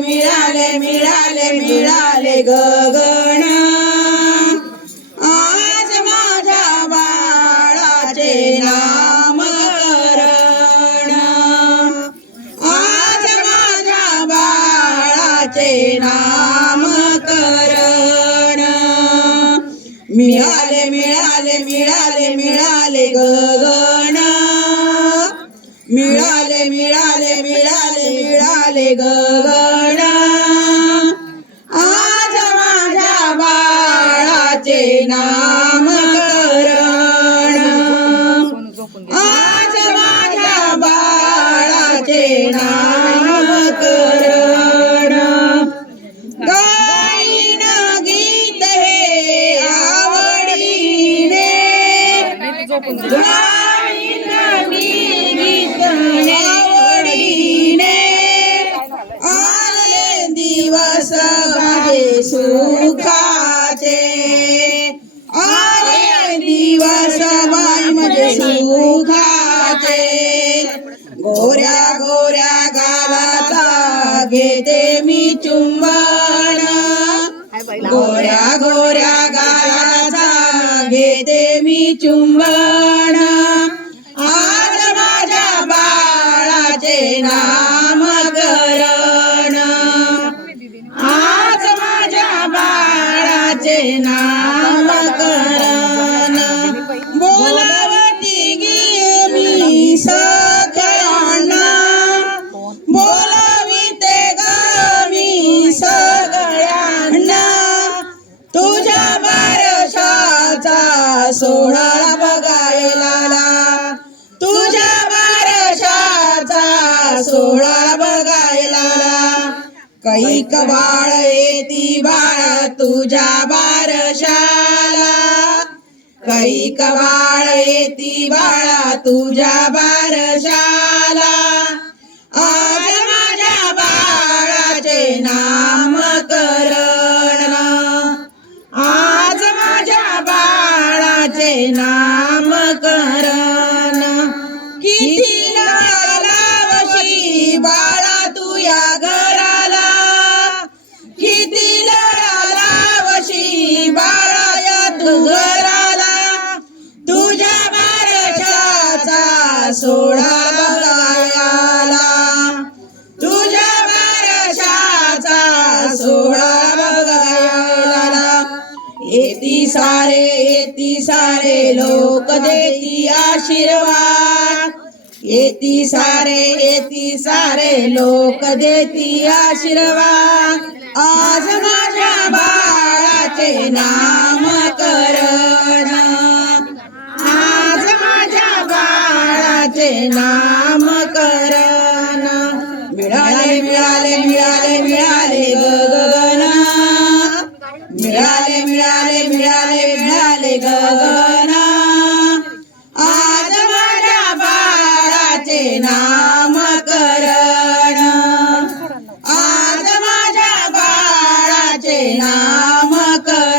मिळाले मिळाले मिळाले गगन आज माझ्या बाळाचे नामकरण आज माझ्या बाळाचे नामकरण मिळाले मिळाले मिळाले मिळाले गगन मिळाले मिळाले मिळाले मिळाले गगन आज माझ्या बाळाचे नामकरण आज माझ्या बाळाचे नामकरण गाईन गीत हे आवडीने गाईन गीत हे आवडीने आले दिवस माझे सुखाचे आले दिवस माझे सुखाचे गोऱ्या गोऱ्या गालाचा घेते मी चुंबन गोऱ्या गोऱ्या गालाचा घेते मी चुंबन आज माझ्या बाळाचे नामकरण आज माझ्या बाळाचे नामकरण बोलावती गे मी सगळ्यांना बोलाविते ग मी सगळ्यांना तुझ्या बारशाचा सोहळा बघायला तुझ्या बारशाचा सोहळा बघायला कैक बाळ येती बाळ तुझ्या बारशाला कैक बाळ येती बाळा तुझ्या बारशाला आज माझ्या बाळाचे नामकरण आज माझ्या बाळाचे नामकरण किती लावशी बाळा तू या घराला किती लावशी बाळा या तू घराला तुझ्या बारशाचा सोहळा बघायला तुझ्या बारशाचा सोहळा बघायला येती सारे लोक देती आशीर्वाद येती सारे लोक देती आशीर्वाद आज माझ्या बाळाचे नामकरण आज माझ्या बाळाचे नामकरण मिळाले मिळाले मिळाले मिळाले गगन मिळाले मिळाले मिळाले मिळाले गगन आज माझ्या बाळाचे नामकरण आज माझ्या बाळाचे नामकरण